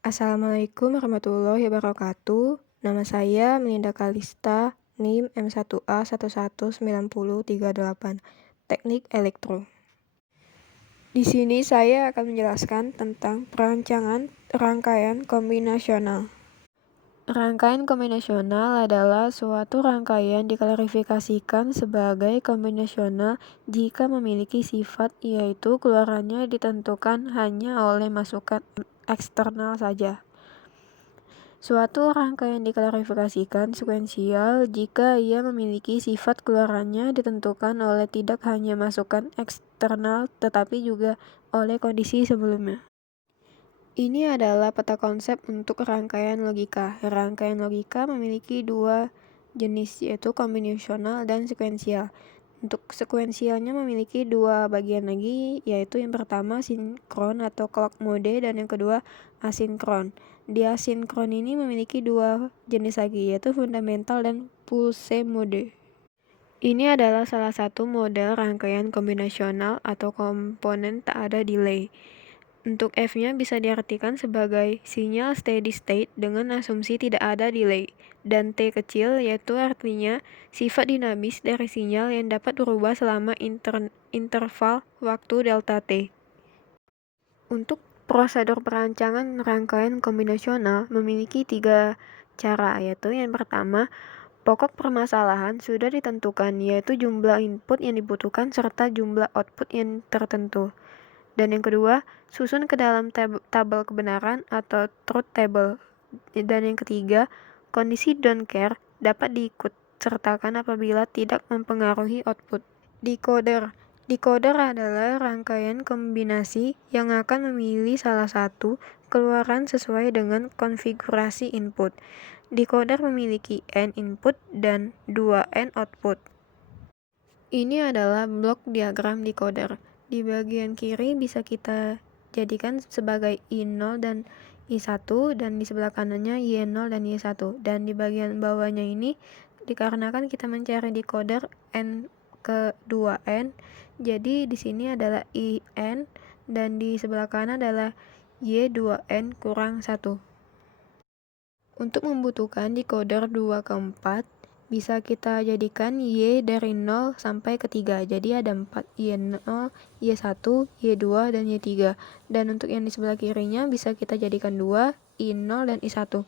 Assalamualaikum warahmatullahi wabarakatuh. Nama saya Melinda Kalista, NIM M1A1190338, Teknik Elektro. Di sini saya akan menjelaskan tentang perancangan rangkaian kombinasional. Rangkaian kombinasional adalah suatu rangkaian diklasifikasikan sebagai kombinasional jika memiliki sifat yaitu keluarannya ditentukan hanya oleh masukan eksternal saja. Suatu rangkaian diklasifikasikan sekuensial jika ia memiliki sifat keluarannya ditentukan oleh tidak hanya masukan eksternal tetapi juga oleh kondisi sebelumnya. Ini adalah peta konsep untuk rangkaian logika. Rangkaian logika memiliki dua jenis, yaitu kombinasional dan sekuensial. Untuk sekuensialnya memiliki dua bagian lagi, yaitu yang pertama sinkron atau clock mode dan yang kedua asinkron. Di asinkron ini memiliki dua jenis lagi, yaitu fundamental dan pulse mode. Ini adalah salah satu model rangkaian kombinasional atau komponen tak ada delay. Untuk F-nya bisa diartikan sebagai sinyal steady state dengan asumsi tidak ada delay, dan T kecil yaitu artinya sifat dinamis dari sinyal yang dapat berubah selama interval waktu delta T. Untuk prosedur perancangan rangkaian kombinasional memiliki tiga cara, yaitu yang pertama, pokok permasalahan sudah ditentukan, yaitu jumlah input yang dibutuhkan serta jumlah output yang tertentu. Dan yang kedua, susun ke dalam tabel kebenaran atau truth table. Dan yang ketiga, kondisi don't care dapat diikut sertakan apabila tidak mempengaruhi output. Decoder. Decoder adalah rangkaian kombinasi yang akan memilih salah satu keluaran sesuai dengan konfigurasi input. Decoder memiliki N input dan 2N output. Ini adalah blok diagram decoder. Di bagian kiri bisa kita jadikan sebagai I0 dan I1 dan di sebelah kanannya Y0 dan Y1. Dan di bagian bawahnya ini dikarenakan kita mencari decoder N ke 2N, jadi di sini adalah IN dan di sebelah kanan adalah Y2N kurang 1. Untuk membutuhkan decoder 2 ke 4 bisa kita jadikan Y dari 0 sampai ke 3. Jadi ada 4, Y0, Y1, Y2, dan Y3. Dan untuk yang di sebelah kirinya bisa kita jadikan 2, I0 dan I1.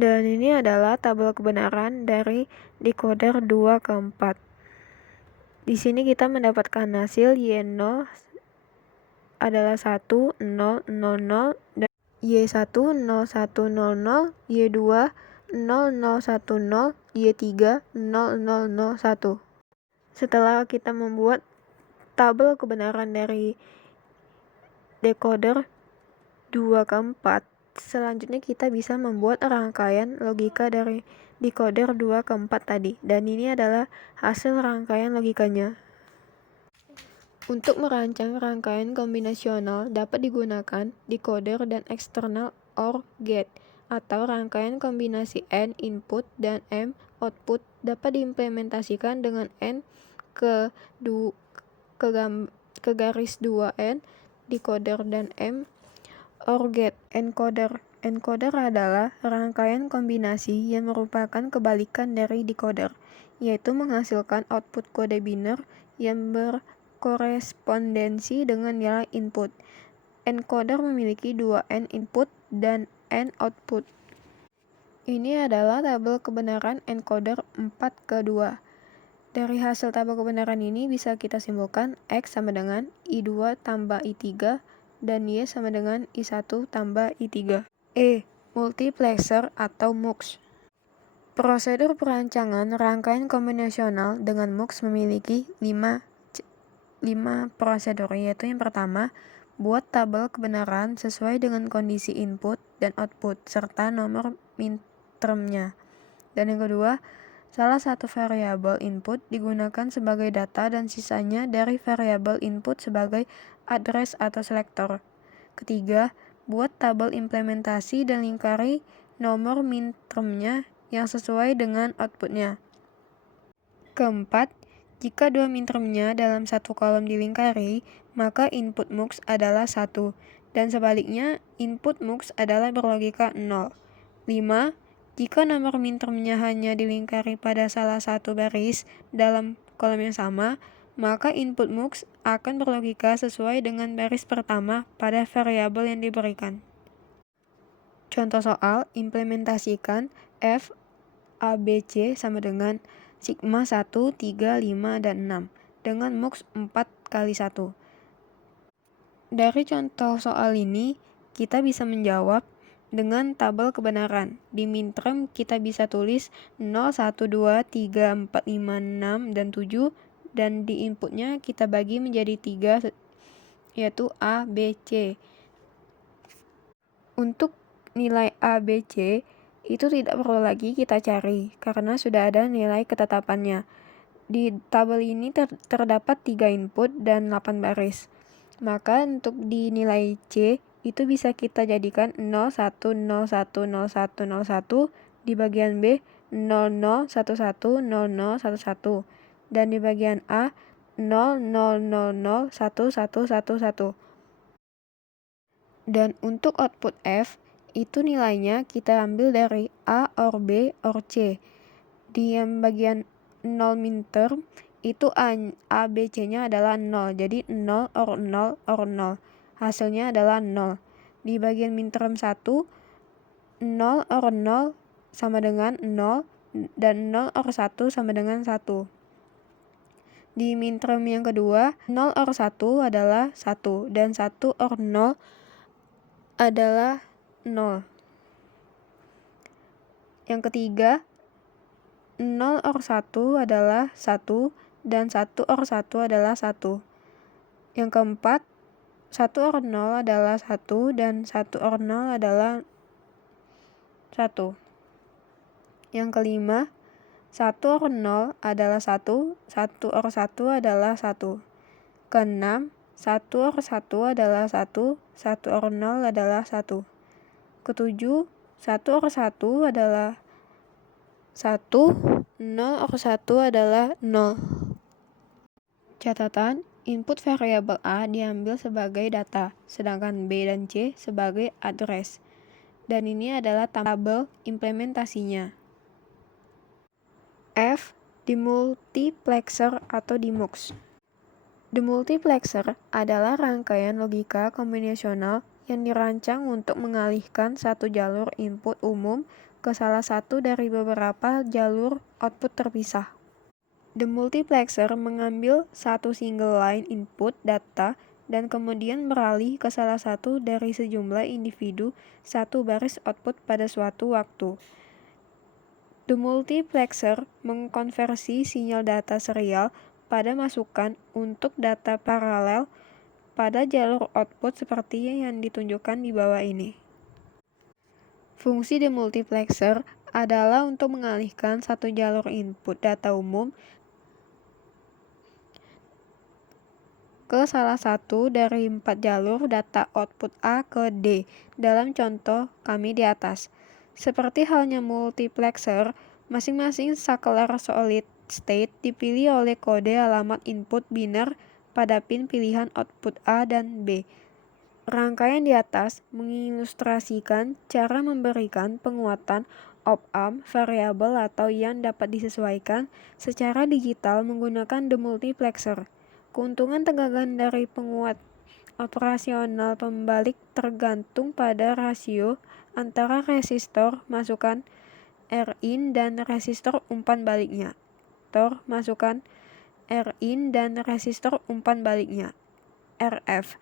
Dan ini adalah tabel kebenaran dari decoder 2 ke 4. Di sini kita mendapatkan hasil Y0 adalah 1, 0, 0, 0, dan Y1 0, 1, 0, 0, Y2 0, 0, 1, 0, Y3 0, 0, 0, 1. Setelah kita membuat tabel kebenaran dari decoder 2 ke 4, selanjutnya kita bisa membuat rangkaian logika dari decoder 2 ke 4 tadi. Dan ini adalah hasil rangkaian logikanya. Untuk merancang rangkaian kombinasional dapat digunakan decoder dan eksternal OR gate atau rangkaian kombinasi N input dan M output dapat diimplementasikan dengan N ke garis 2N decoder dan M OR gate encoder. Encoder adalah rangkaian kombinasi yang merupakan kebalikan dari decoder, yaitu menghasilkan output kode biner yang korespondensi dengan nilai input. Encoder memiliki 2N input dan N output. Ini adalah tabel kebenaran encoder 4 ke 2. Dari hasil tabel kebenaran ini bisa kita simpulkan X sama dengan I2 tambah I3 dan Y sama dengan I1 tambah I3. Multiplexer atau MUX. Prosedur perancangan rangkaian kombinasional dengan MUX memiliki 5 prosedur, yaitu yang pertama, buat tabel kebenaran sesuai dengan kondisi input dan output serta nomor mintermnya. Dan yang kedua, salah satu variabel input digunakan sebagai data dan sisanya dari variabel input sebagai address atau selektor. Ketiga, buat tabel implementasi dan lingkari nomor mintermnya yang sesuai dengan outputnya. Keempat, jika dua mintermnya dalam satu kolom dilingkari, maka input MUX adalah 1, dan sebaliknya input mux adalah berlogika 0. 5. Jika nomor mintermnya hanya dilingkari pada salah satu baris dalam kolom yang sama, maka input mux akan berlogika sesuai dengan baris pertama pada variabel yang diberikan. Contoh soal, implementasikan f ABC sama dengan sigma 1, 3, 5, dan 6 dengan mux 4 kali 1. Dari contoh soal ini, kita bisa menjawab dengan tabel kebenaran. Di minterm kita bisa tulis 0, 1, 2, 3, 4, 5, 6, dan 7, dan di inputnya kita bagi menjadi 3, yaitu A, B, C. Untuk nilai A, B, C itu tidak perlu lagi kita cari, karena sudah ada nilai ketetapannya. Di tabel ini terdapat 3 input dan 8 baris. Maka untuk di nilai C itu bisa kita jadikan 0, 1, 0, 1, 0, 1, 0, 1, di bagian B 0, 0, 1, 1, 0, 0, 1, 1, dan di bagian A 0, 0, 0, 0, 1, 1, 1, 1. Dan untuk output F itu nilainya kita ambil dari A or B or C. Di yang bagian 0 minterm itu A, B, C-nya adalah 0. Jadi 0 or 0 or 0. Hasilnya adalah 0. Di bagian minterm 1, 0 or 0 sama dengan 0, dan 0 or 1 sama dengan 1. Di minterm yang kedua, 0 or 1 adalah 1, dan 1 or 0 adalah 0. Yang ketiga, 0 or 1 adalah 1, dan 1 or 1 adalah 1. Yang keempat, 1 or 0 adalah 1, dan 1 or 0 adalah 1. Yang kelima, 1 or 0 adalah 1, 1 or 1 adalah 1. Keenam, 1 or 1 adalah 1, 1 or 0 adalah 1. Ketujuh, 1 or 1 adalah 1, 0 or 1 adalah 0. Catatan, input variabel A diambil sebagai data, sedangkan B dan C sebagai address. Dan ini adalah tabel implementasinya. F. Demultiplexer atau demux. Demultiplexer adalah rangkaian logika kombinasional yang dirancang untuk mengalihkan satu jalur input umum ke salah satu dari beberapa jalur output terpisah. Demultiplexer mengambil satu single line input data dan kemudian beralih ke salah satu dari sejumlah individu satu baris output pada suatu waktu. Demultiplexer mengkonversi sinyal data serial pada masukan untuk data paralel pada jalur output seperti yang ditunjukkan di bawah ini. Fungsi demultiplexer adalah untuk mengalihkan satu jalur input data umum ke salah satu dari 4 jalur data output A ke D dalam contoh kami di atas. Seperti halnya multiplexer, masing-masing sakelar solid state dipilih oleh kode alamat input biner pada pin pilihan output A dan B. Rangkaian di atas mengilustrasikan cara memberikan penguatan op-amp variabel atau yang dapat disesuaikan secara digital menggunakan demultiplexer. Keuntungan tegangan dari penguat operasional pembalik tergantung pada rasio antara resistor masukan Rin dan resistor umpan baliknya. Masukan Rin dan resistor umpan baliknya, RF.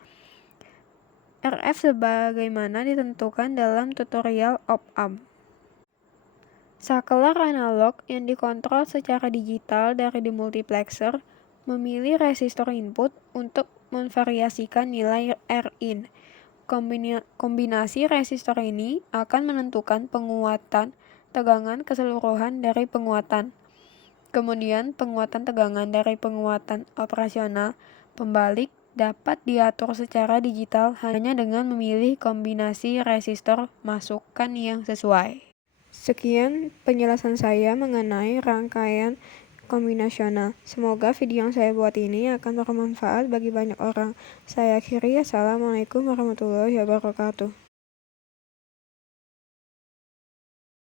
RF sebagaimana ditentukan dalam tutorial op-amp. Sakelar analog yang dikontrol secara digital dari demultiplexer memilih resistor input untuk memvariasikan nilai Rin. Kombinasi resistor ini akan menentukan penguatan tegangan keseluruhan dari penguatan. Kemudian penguatan tegangan dari penguatan operasional pembalik dapat diatur secara digital hanya dengan memilih kombinasi resistor masukan yang sesuai. Sekian penjelasan saya mengenai rangkaian kombinasional. Semoga video yang saya buat ini akan bermanfaat bagi banyak orang. Saya akhiri, Assalamualaikum warahmatullahi wabarakatuh.